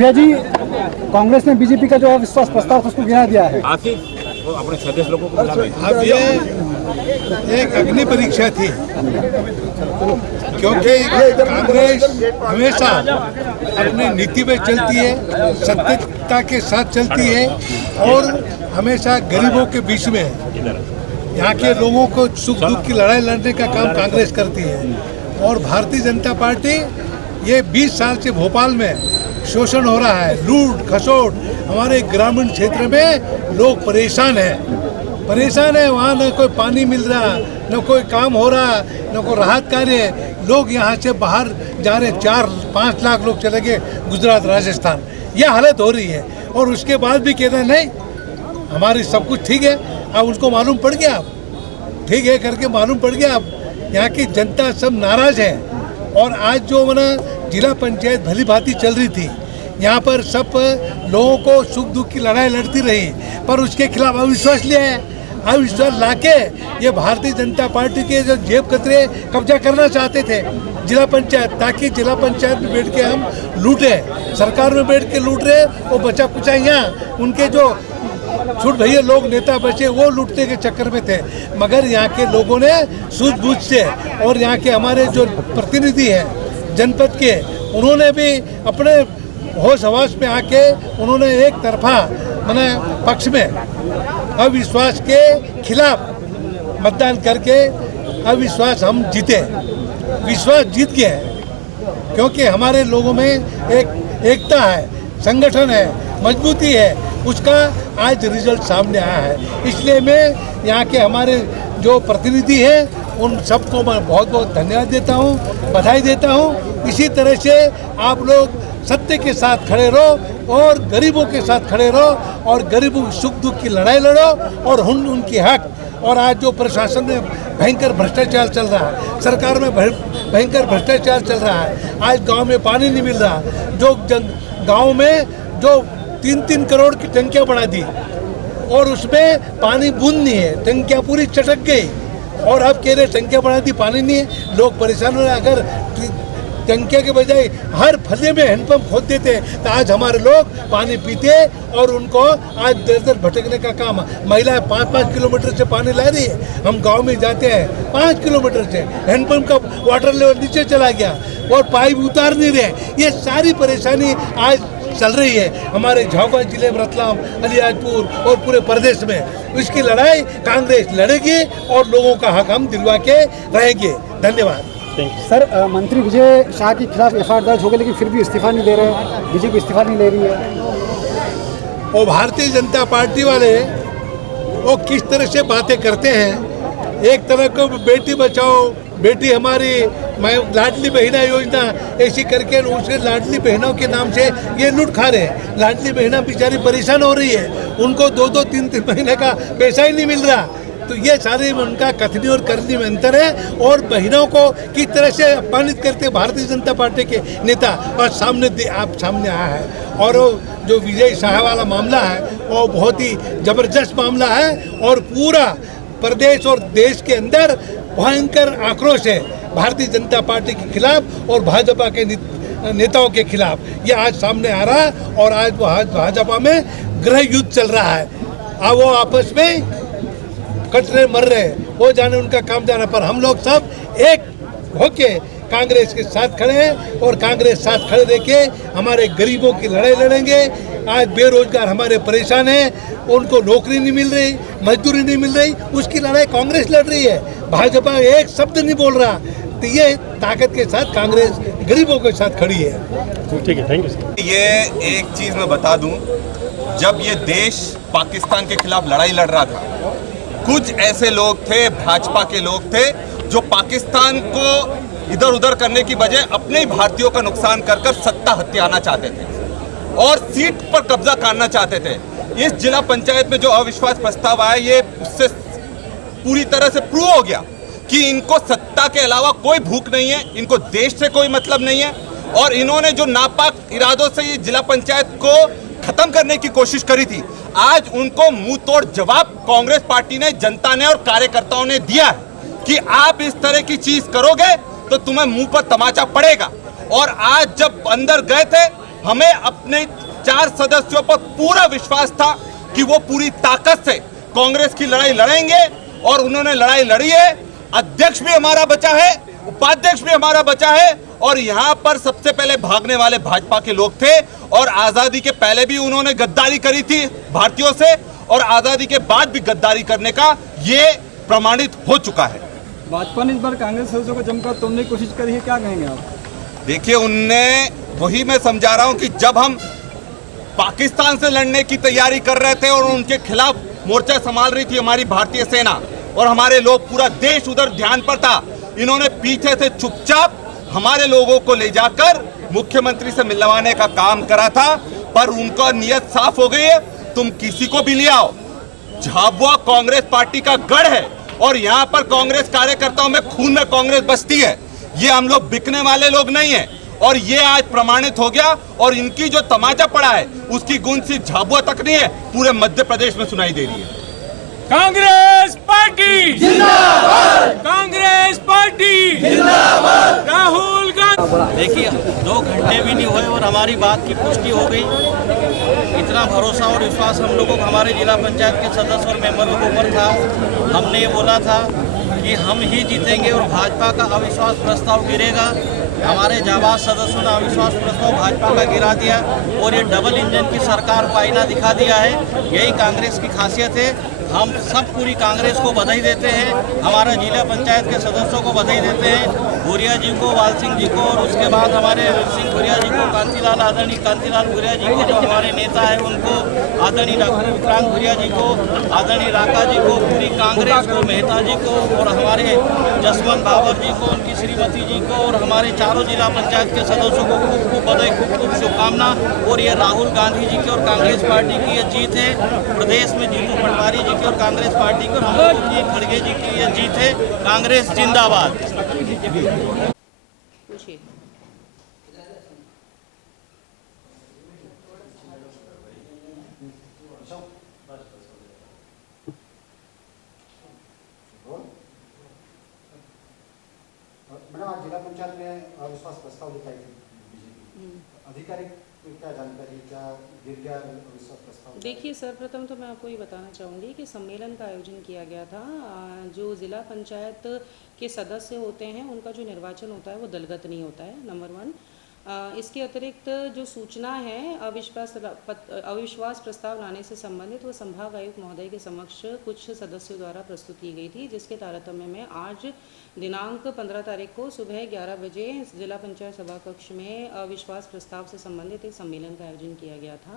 भैया जी, कांग्रेस ने बीजेपी का जो अविश्वास प्रस्ताव था उसको गिरा दिया है। अपने सदस्य लोगों को अब ये एक अग्नि परीक्षा थी, क्योंकि कांग्रेस हमेशा अपनी नीति में चलती है, सत्यता के साथ चलती है और हमेशा गरीबों के बीच में यहाँ के लोगों को सुख दुख की लड़ाई लड़ने का काम कांग्रेस करती है। और भारतीय जनता पार्टी ये 20 साल से भोपाल में शोषण हो रहा है, लूट खसोट, हमारे ग्रामीण क्षेत्र में लोग परेशान है। वहाँ न कोई पानी मिल रहा, न कोई काम हो रहा, न कोई राहत कार्य। लोग यहाँ से बाहर जा रहे, 4-5 लाख लोग चले गए गुजरात राजस्थान, यह हालत हो रही है। और उसके बाद भी कहते हैं नहीं हमारी सब कुछ ठीक है। अब उनको मालूम पड़ गया, अब ठीक है करके मालूम पड़ गया, अब यहाँ की जनता सब नाराज है। और आज जो मना जिला पंचायत भली भांति चल रही थी, यहाँ पर सब लोगों को सुख दुख की लड़ाई लड़ती रही, पर उसके खिलाफ अविश्वास लिया है। अविश्वास लाके ये भारतीय जनता पार्टी के जो जेब कतरे कब्जा करना चाहते थे जिला पंचायत, ताकि जिला पंचायत में बैठ के हम लूटे, सरकार में बैठ के लूट रहे, वो बचा कुचा यहाँ उनके जो छूट भैया लोग नेता बचे वो लूटने के चक्कर में थे। मगर यहाँ के लोगों ने सूझबूझ से, और यहाँ के हमारे जो प्रतिनिधि हैं जनपद के, उन्होंने भी अपने होश हवास में आके उन्होंने एक तरफा माने पक्ष में अविश्वास के खिलाफ मतदान करके अविश्वास हम जीते, विश्वास जीत गए हैं। क्योंकि हमारे लोगों में एक एकता है, संगठन है, मजबूती है, उसका आज रिजल्ट सामने आया है। इसलिए मैं यहाँ के हमारे जो प्रतिनिधि हैं उन सबको मैं बहुत बहुत धन्यवाद देता हूँ, बधाई देता हूँ। इसी तरह से आप लोग सत्य के साथ खड़े रहो और गरीबों के साथ खड़े रहो और गरीबों की सुख दुख की लड़ाई लड़ो और उनकी हक। और आज जो प्रशासन में भयंकर भ्रष्टाचार चल रहा है, सरकार में भयंकर भ्रष्टाचार चल रहा है, आज गांव में पानी नहीं मिल रहा, जो गांव में जो 3-3 करोड़ की टंकियाँ बढ़ा दी और उसमें पानी बूंद नहीं है, टंकियाँ पूरी चटक गई। और अब कह रहे टंकियाँ बढ़ा दी, पानी नहीं है, लोग परेशान हो रहे। अगर टंकिया के बजाय हर फले में हैंडपंप खोद देते तो आज हमारे लोग पानी पीते और उनको आज दर भटकने का काम। महिलाएं 5-5 किलोमीटर से पानी ला रही है, हम गांव में जाते हैं 5 किलोमीटर से, हैंडपंप का वाटर लेवल नीचे चला गया और पाइप उतार नहीं रहे। ये सारी परेशानी आज चल रही है हमारे झाबुआ जिले में, रतलाम, अलीराजपुर और पूरे प्रदेश में। इसकी लड़ाई कांग्रेस लड़ेगी और लोगों का हक हम दिलवा के रहेंगे। धन्यवाद। सर, मंत्री विजय शाह के खिलाफ एफआईआर दर्ज हो गई, लेकिन फिर भी इस्तीफा नहीं दे रहे, बीजेपी इस्तीफा नहीं ले रही है। और भारतीय जनता पार्टी वाले वो किस तरह से बातें करते हैं, एक तरह को बेटी बचाओ, बेटी हमारी, मैं लाडली बहना योजना ऐसी करके उसे लाडली बहनों के नाम से ये लूट खा रहे हैं। लाडली बहना बेचारी परेशान हो रही है, उनको 2-2, 3-3 महीने का पैसा ही नहीं मिल रहा। तो ये सारे उनका कथनी और करनी में अंतर है। और बहनों को किस तरह से अपमानित करते भारतीय जनता पार्टी के नेता और सामने आया है। और जो विजय शाह वाला मामला है वो बहुत ही जबरदस्त मामला है और पूरा प्रदेश और देश के अंदर भयंकर आक्रोश है भारतीय जनता पार्टी के खिलाफ और भाजपा के नेताओं के खिलाफ। ये आज सामने आ रहा है और आज वो भाजपा में गृह युद्ध चल रहा है। अब वो आपस में कट रहे, मर रहे, वो जाने उनका काम जाना, पर हम लोग सब एक होके कांग्रेस के साथ खड़े हैं और कांग्रेस साथ खड़े रह के हमारे गरीबों की लड़ाई लड़ेंगे। आज बेरोजगार हमारे परेशान हैं, उनको नौकरी नहीं मिल रही, मजदूरी नहीं मिल रही, उसकी लड़ाई कांग्रेस लड़ रही है, भाजपा एक शब्द नहीं बोल रहा। तो ये ताकत के साथ कांग्रेस गरीबों के साथ खड़ी है। ठीक है, थैंक यू। ये एक चीज़ मैं बता दूं, जब ये देश पाकिस्तान के खिलाफ लड़ाई लड़ रहा था, कुछ ऐसे लोग थे, भाजपा के लोग थे, जो पाकिस्तान को इधर उधर करने की बजाय अपने ही भारतीयों का नुकसान कर कर सत्ता हथियाना चाहते थे और सीट पर कब्जा करना चाहते थे। इस जिला पंचायत में जो अविश्वास प्रस्ताव आया, ये उससे पूरी तरह से प्रूव हो गया कि इनको सत्ता के अलावा कोई भूख नहीं है, इनको देश से कोई मतलब नहीं है। और इन्होंने जो नापाक इरादों से ये जिला पंचायत को खत्म करने की कोशिश करी थी, आज उनको मुंह तोड़ जवाब कांग्रेस पार्टी ने, जनता ने और कार्यकर्ताओं ने दिया है कि आप इस तरह की चीज करोगे तो तुम्हें मुंह पर तमाचा पड़ेगा। और आज जब अंदर गए थे हमें अपने 4 सदस्यों पर पूरा विश्वास था कि वो पूरी ताकत से कांग्रेस की लड़ाई लड़ेंगे और उन्होंने लड़ाई लड़ी है। अध्यक्ष भी हमारा बचा है, उपाध्यक्ष भी हमारा बचा है और यहाँ पर सबसे पहले भागने वाले भाजपा के लोग थे और आजादी के पहले भी उन्होंने गद्दारी करी थी भारतीयों से और आजादी के बाद भी गद्दारी करने का ये प्रमाणित हो चुका है। भाजपा ने इस बार कांग्रेस सदस्यों को जमकर तोड़ने की कोशिश करी है, क्या कहेंगे आप? देखिए, उनने वही मैं समझा रहा हूं कि जब हम पाकिस्तान से लड़ने की तैयारी कर रहे थे और उनके खिलाफ मोर्चा संभाल रही थी हमारी भारतीय सेना और हमारे लोग, पूरा देश उधर ध्यान पर था, इन्होंने पीछे से चुपचाप हमारे लोगों को ले जाकर मुख्यमंत्री से मिलवाने का काम करा था। पर उनका नियत साफ हो गई है, तुम किसी को भी ले आओ। झाबुआ कांग्रेस पार्टी का गढ़ है और यहाँ पर कांग्रेस कार्यकर्ताओं में खून में कांग्रेस बसती है। ये हम लोग बिकने वाले लोग नहीं है और ये आज प्रमाणित हो गया और इनकी जो तमाचा पड़ा है उसकी गूंज सिर्फ झाबुआ तक नहीं है, पूरे मध्य प्रदेश में सुनाई दे रही है। कांग्रेस पार्टी जिंदाबाद, कांग्रेस पार्टी जिंदाबाद, राहुल गांधी। देखिए, 2 घंटे भी नहीं हुए और हमारी बात की पुष्टि हो गई। इतना भरोसा और विश्वास हम लोगों को हमारे जिला पंचायत के सदस्य और मेंबरों के ऊपर था। हमने ये बोला था कि हम ही जीतेंगे और भाजपा का अविश्वास प्रस्ताव गिरेगा। हमारे जाबाज सदस्यों ने अविश्वास प्रस्ताव भाजपा का गिरा दिया और ये डबल इंजन की सरकार को आईना दिखा दिया है। यही कांग्रेस की खासियत है। हम सब पूरी कांग्रेस को बधाई देते हैं, हमारा जिला पंचायत के सदस्यों को बधाई देते हैं, भूरिया जी को, वाल सिंह जी को और उसके बाद हमारे सिंह भूरिया जी को, कांतीलाल, आदरणीय कांतीलाल भूरिया जी को जो हमारे नेता है उनको, आदरणीय डॉक्टर विक्रांत भूरिया जी को, आदरणीय राका जी को, पूरी कांग्रेस को, मेहता जी को और हमारे जसवंत बाबर जी को, उनकी श्रीमती जी को और हमारे चारों जिला पंचायत के सदस्यों को खूब खूब बधाई, खूब खूब शुभकामना। और ये राहुल गांधी जी की और कांग्रेस पार्टी की ये जीत है। प्रदेश में जीतू पटवारी जी की और कांग्रेस पार्टी की और हम लोगों की खड़गे जी की ये जीत है। कांग्रेस जिंदाबाद। मैडम, आज जिला पंचायत में अविश्वास प्रस्ताव दिखाई थी, आधिकारिक क्या जानकारी, क्या गिर गया अविश्वास प्रस्ताव? देखिए, सर्वप्रथम तो मैं आपको ये बताना चाहूँगी कि सम्मेलन का आयोजन किया गया था। जो ज़िला पंचायत के सदस्य होते हैं उनका जो निर्वाचन होता है वो दलगत नहीं होता है, नंबर 1। इसके अतिरिक्त जो सूचना है अविश्वास प्रस्ताव लाने से संबंधित वो संभाग आयुक्त महोदय के समक्ष कुछ सदस्यों द्वारा प्रस्तुत की गई थी, जिसके तारतम्य में आज दिनांक 15 तारीख को सुबह 11 बजे जिला पंचायत सभा कक्ष में अविश्वास प्रस्ताव से संबंधित एक सम्मेलन का आयोजन किया गया था,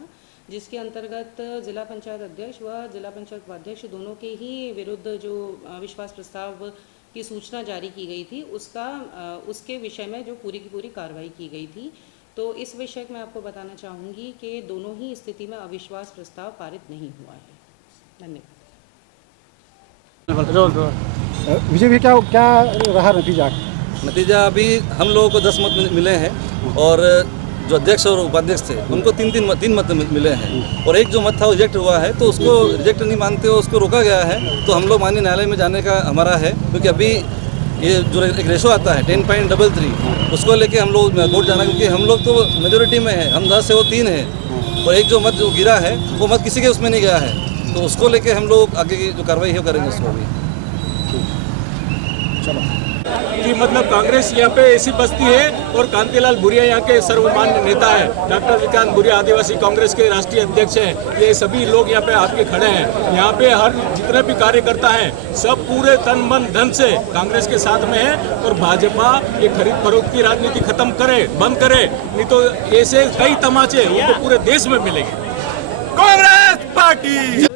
जिसके अंतर्गत जिला पंचायत अध्यक्ष व जिला पंचायत उपाध्यक्ष दोनों के ही विरुद्ध जो अविश्वास प्रस्ताव की सूचना जारी की गई थी उसके विषय में जो पूरी की पूरी कार्रवाई की गई थी। तो इस विषय में आपको बताना चाहूँगी कि दोनों ही स्थिति में अविश्वास प्रस्ताव पारित नहीं हुआ है। धन्यवाद। विजय भी क्या रहा नतीजा? अभी हम लोगों को 10 मत मिले हैं और जो अध्यक्ष और उपाध्यक्ष थे उनको तीन मत मिले हैं और एक जो मत था वो रिजेक्ट हुआ है, तो उसको रिजेक्ट नहीं मानते हुए उसको रोका गया है। तो हम लोग माननीय न्यायालय में जाने का हमारा है, क्योंकि अभी ये जो एक रेशो आता है 10.33 उसको लेके हम लोग कोर्ट जाना, क्योंकि हम लोग तो मेजोरिटी में है, हम 10 से वो 3 है और एक जो मत जो गिरा है वो मत किसी के उसमें नहीं गया है, तो उसको लेके हम लोग आगे की जो कार्रवाई है वो करेंगे उसको भी। कि मतलब कांग्रेस यहाँ पे ऐसी बस्ती है और कांतीलाल भूरिया यहाँ के सर्वमान्य नेता है, डॉक्टर विक्रांत भूरिया आदिवासी कांग्रेस के राष्ट्रीय अध्यक्ष हैं। ये सभी लोग यहाँ पे आपके खड़े हैं। यहाँ पे हर जितने भी कार्यकर्ता हैं सब पूरे तन मन धन से कांग्रेस के साथ में है और भाजपा ये खरीद फरोख्त की राजनीति खत्म करे, बंद करे, नहीं तो ऐसे कई तमाचे उनको पूरे देश में मिलेंगे। कांग्रेस पार्टी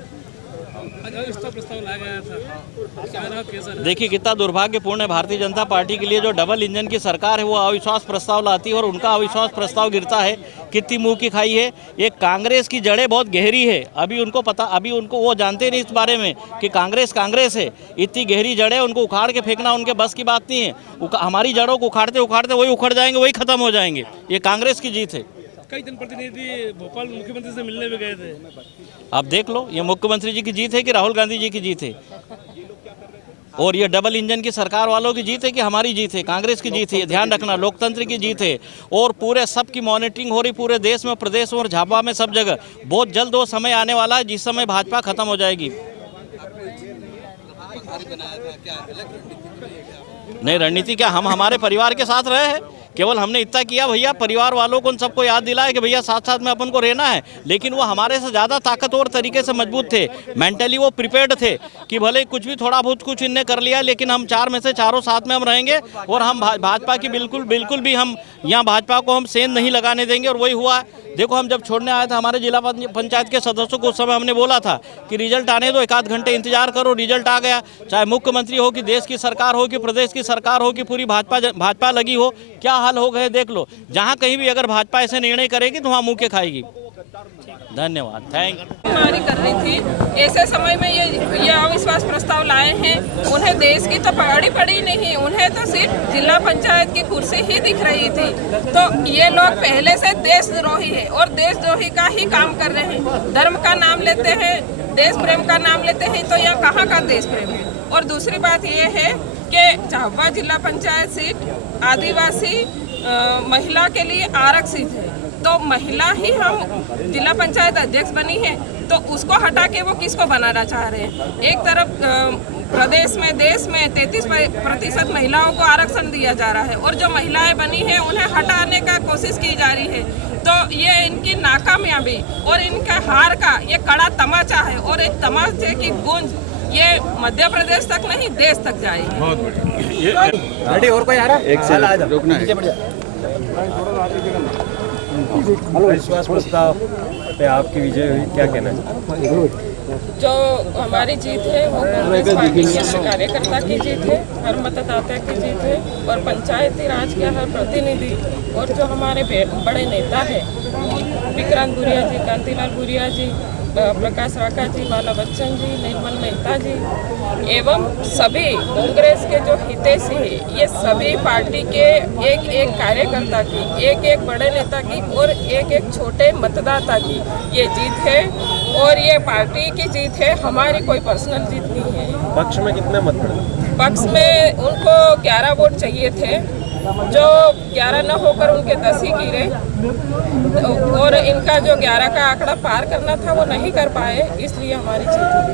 देखिए, कितना दुर्भाग्यपूर्ण है भारतीय जनता पार्टी के लिए, जो डबल इंजन की सरकार है वो अविश्वास प्रस्ताव लाती है और उनका अविश्वास प्रस्ताव गिरता है। कितनी मुंह की खाई है। ये कांग्रेस की जड़ें बहुत गहरी है, अभी उनको वो जानते नहीं इस बारे में कि कांग्रेस है। इतनी गहरी जड़ें, उनको उखाड़ के फेंकना उनके बस की बात नहीं है। हमारी जड़ों को उखाड़ते उखाड़ते वही उखड़ जाएंगे, वही खत्म हो जाएंगे। ये कांग्रेस की जीत है। कई जनप्रतिनिधि भोपाल मुख्यमंत्री से मिलने भी गए थे। आप देख लो, ये मुख्यमंत्री जी की जीत है कि राहुल गांधी जी की जीत है? और ये डबल इंजन की सरकार वालों की जीत है कि हमारी जीत है? कांग्रेस की जीत है, ध्यान रखना, लोकतंत्र की जीत है। और पूरे सब की मॉनिटरिंग हो रही पूरे देश में, प्रदेश में और झाबुआ में, सब जगह। बहुत जल्द वो समय आने वाला है जिस समय भाजपा खत्म हो जाएगी। नहीं, रणनीति क्या, हम हमारे परिवार के साथ रहे हैं। केवल हमने इतना किया भैया, परिवार वालों को उन सबको याद दिलाया कि भैया साथ साथ में अपन को रहना है। लेकिन वो हमारे से ज़्यादा ताकतवर तरीके से मजबूत थे, मेंटली वो प्रिपेयर्ड थे कि भले कुछ भी थोड़ा बहुत कुछ इनने कर लिया, लेकिन हम चार में से चारों साथ में हम रहेंगे और हम भाजपा की बिल्कुल भी हम यहाँ भाजपा को हम सेंध नहीं लगाने देंगे। और वही हुआ। देखो, हम जब छोड़ने आए थे हमारे जिला पंचायत के सदस्यों को, उस समय हमने बोला था कि रिजल्ट आने दो, 1 आध घंटे इंतजार करो। रिजल्ट आ गया। चाहे मुख्यमंत्री हो कि देश की सरकार हो कि प्रदेश की सरकार हो कि पूरी भाजपा लगी हो, क्या हाल हो गए देख लो। जहाँ कहीं भी अगर भाजपा ऐसे निर्णय करेगी तो वहाँ मुँह के खाएगी। धन्यवाद, थैंक यू। हमारी कर रही थी, ऐसे समय में ये अविश्वास प्रस्ताव लाए हैं। उन्हें देश की तो पड़ी नहीं, उन्हें तो सिर्फ जिला पंचायत की कुर्सी ही दिख रही थी। तो ये लोग पहले से देशद्रोही है और देशद्रोही का ही काम कर रहे हैं। धर्म का नाम लेते हैं, देश प्रेम का नाम लेते हैं, तो यह कहाँ का देश प्रेम है? और दूसरी बात ये है कि झाबुआ जिला पंचायत सीट आदिवासी महिला के लिए आरक्षित है, तो महिला ही हम जिला पंचायत अध्यक्ष बनी है, तो उसको हटा के वो किसको बनाना चाह रहे हैं? एक तरफ प्रदेश में, देश में 33% महिलाओं को आरक्षण दिया जा रहा है और जो महिलाएं बनी हैं उन्हें हटाने का कोशिश की जा रही है। तो ये इनकी नाकामयाबी और इनका हार का ये कड़ा तमाचा है और एक तमाचे की गूंज ये मध्य प्रदेश तक नहीं, देश तक जाएगी। बहुत बढ़िया। और कोई आ रहा है? एक साल रुकना है। विश्वास प्रस्ताव पे आपकी विजय हुई, क्या कहना चाहिए? जो हमारी जीत है वो कांग्रेस पार्टी के हर कार्यकर्ता की जीत है, हर मतदाता की जीत है और पंचायती राज के हर प्रतिनिधि और जो हमारे बड़े नेता है, विक्रांत भूरिया जी, कांतिलाल भूरिया जी, प्रकाश राका जी, बाला बच्चन जी, निर्मल मेहता जी एवं सभी कांग्रेस के जो हितैषी है, ये सभी पार्टी के एक कार्यकर्ता की, एक बड़े नेता की और एक छोटे मतदाता की ये जीत है और ये पार्टी की जीत है, हमारी कोई पर्सनल जीत नहीं है। पक्ष में कितने मत पड़े? पक्ष में उनको 11 वोट चाहिए थे, जो 11 न होकर उनके 10 ही गिरे और इनका जो 11 का आंकड़ा पार करना था वो नहीं कर पाए, इसलिए हमारी जीत हुई।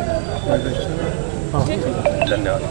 ठीक है, धन्यवाद।